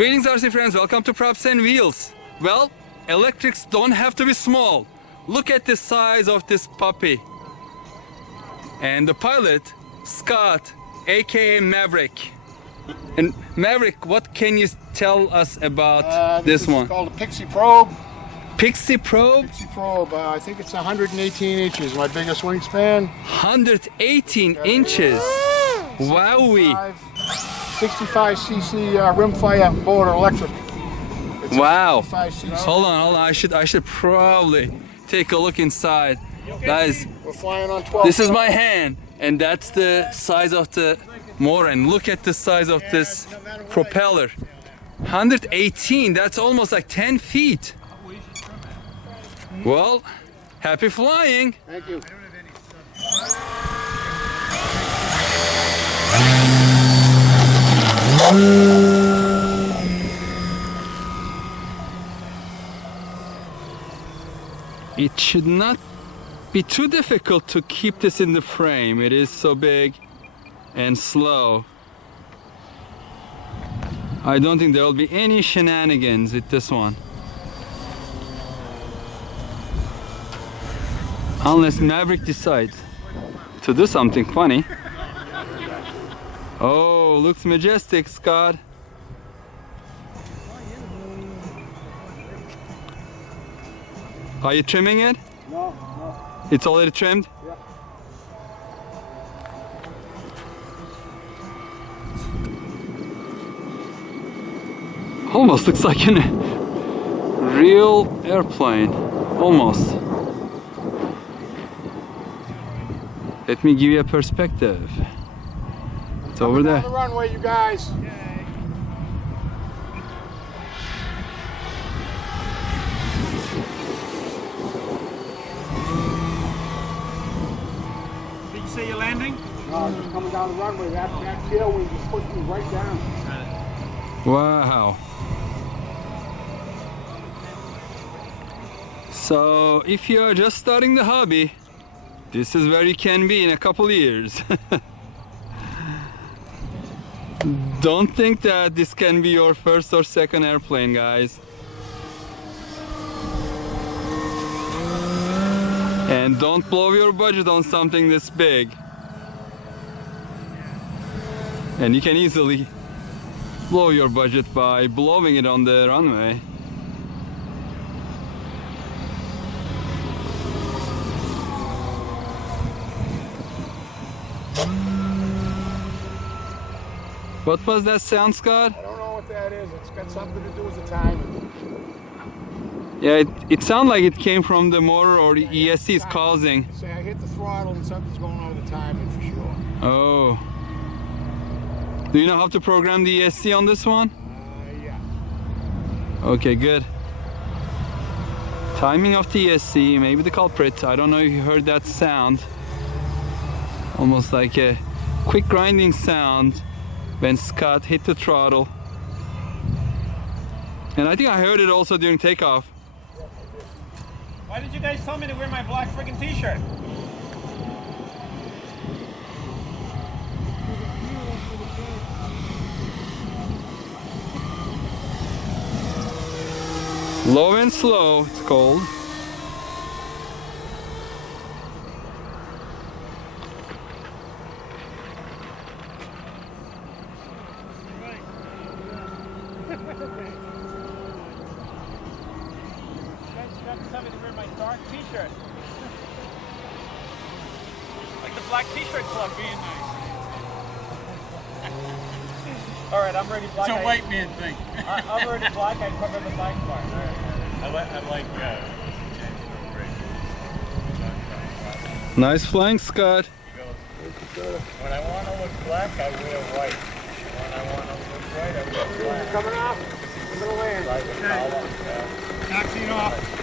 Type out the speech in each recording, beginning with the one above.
Greetings RC friends, welcome to Props and Wheels. Well, electrics don't have to be small. Look at the size of this puppy. And the pilot, Scott, a.k.a. Maverick. And Maverick, what can you tell us about this one? It's called a Pixie Probe. Pixie Probe? Pixie Probe. I think it's 118 inches, my biggest wingspan. 118 inches. Wowee. 65cc Rimfire motor electric. It's Wow. 65cc. Hold on. I should probably take a look inside. Guys, We're flying on 12. this is my hand, and that's the size of the motor. And look at the size of this propeller. 118, that's almost like 10 feet. Well, happy flying. Thank you. It should not be too difficult to keep this in the frame. It is so big and slow. I don't think there will be any shenanigans with this one. Unless Maverick decides to do something funny. Oh, looks majestic, Scott. Are you trimming it? No. It's already trimmed? Yeah. Almost looks like a real airplane. Almost. Let me give you a perspective. It's over there. Down the runway, you guys. Did you say you're landing? No, just coming down the runway. That tailwind just pushed me right down. Wow. So if you're just starting the hobby, this is where you can be in a couple years. Don't think that this can be your first or second airplane, guys. And don't blow your budget on something this big. And you can easily blow your budget by blowing it on the runway. What was that sound, Scott? I don't know what that is. It's got something to do with the timing. Yeah, it sounded like it came from the motor or the ESC is causing. Say I hit the throttle and something's going on with the timing for sure. Oh. Do you know how to program the ESC on this one? Yeah. Okay, good. Timing of the ESC, maybe the culprit. I don't know if you heard that sound. Almost like a quick grinding sound when Scott hit the throttle. And I think I heard it also during takeoff. Why did you guys tell me to wear my black friggin' t-shirt? Low and slow, it's called. Tell me to wear my dark t-shirt. Like the black t-shirt club being nice. All right, I'm ready black. It's a white man thing. I'm already black. I cover the black part. All right. I like Nice flying, Scott. when I want to look black, I wear white. When I want to look white, I wear black. Coming off. We're gonna land. Like a collar, Taxiing off.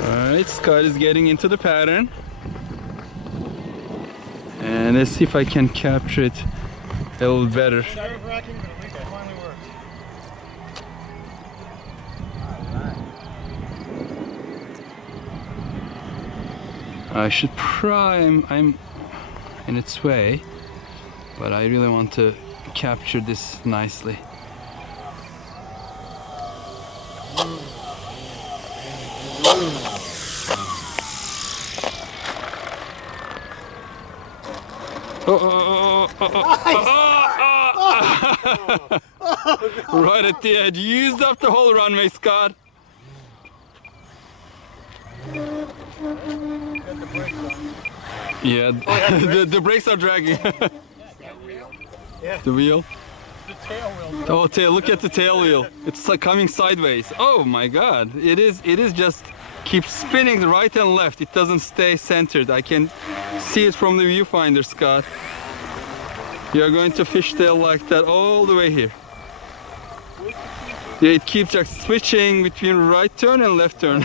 Alright, Scott is getting into the pattern. And let's see if I can capture it a little better. Sorry for rocking, but at least it finally worked. I should try, I'm in its way. but I really want to capture this nicely. Right at the edge. You used up the whole runway, Scott. Yeah, the brakes are dragging. The wheel? The tail wheel. Oh, tail! Look at the tail wheel. It's like coming sideways. Oh my God! It is just keeps spinning right and left. It doesn't stay centered. I can see it from the viewfinder, Scott. You're going to fishtail like that all the way here. Yeah, it keeps just switching between right turn and left turn.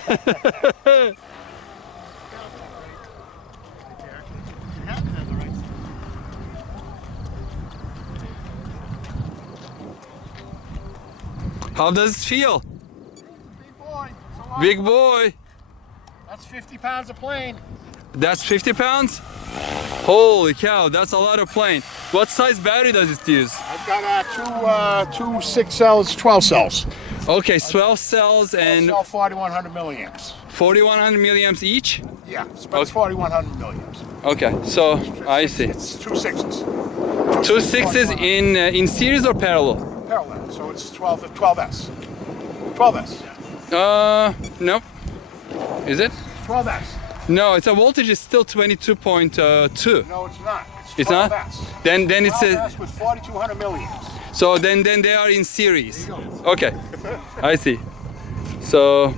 How does it feel? Big boy. It's a lot. Big boy. That's 50 pounds of plane. That's 50 pounds? Holy cow, that's a lot of plane. What size battery does it use? I've got two 6 cells, 12 cells. Okay, 12 cells and Cell 4100 milliamps. 4100 milliamps each? Yeah, it's 4100 milliamps. Okay, so I see. It's 2 sixes. Two sixes in series or parallel? Parallel, so it's 12S. 12S. Nope. Is it? 12S. No, it's a voltage is still 22.2. No, it's not. It's 12S. not? Then it's a 12S with 4200 milliamps. so then they are in series. Okay. I see. So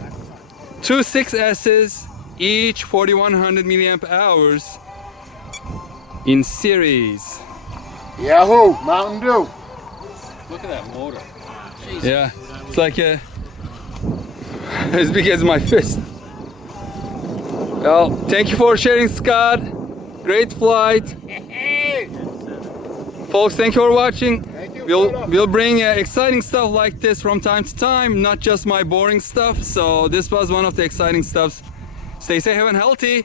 2 6S's each 4100 milliamp hours in series. Yahoo! Mountain Dew. Look at that motor. Yeah, it's like as big as my fist. Well, thank you for sharing, Scott. Great flight. Folks, thank you for watching. Thank you. We'll bring exciting stuff like this from time to time, not just my boring stuff. So this was one of the exciting stuffs. Stay safe and healthy.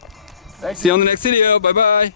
Thank See you on the next video. Bye bye.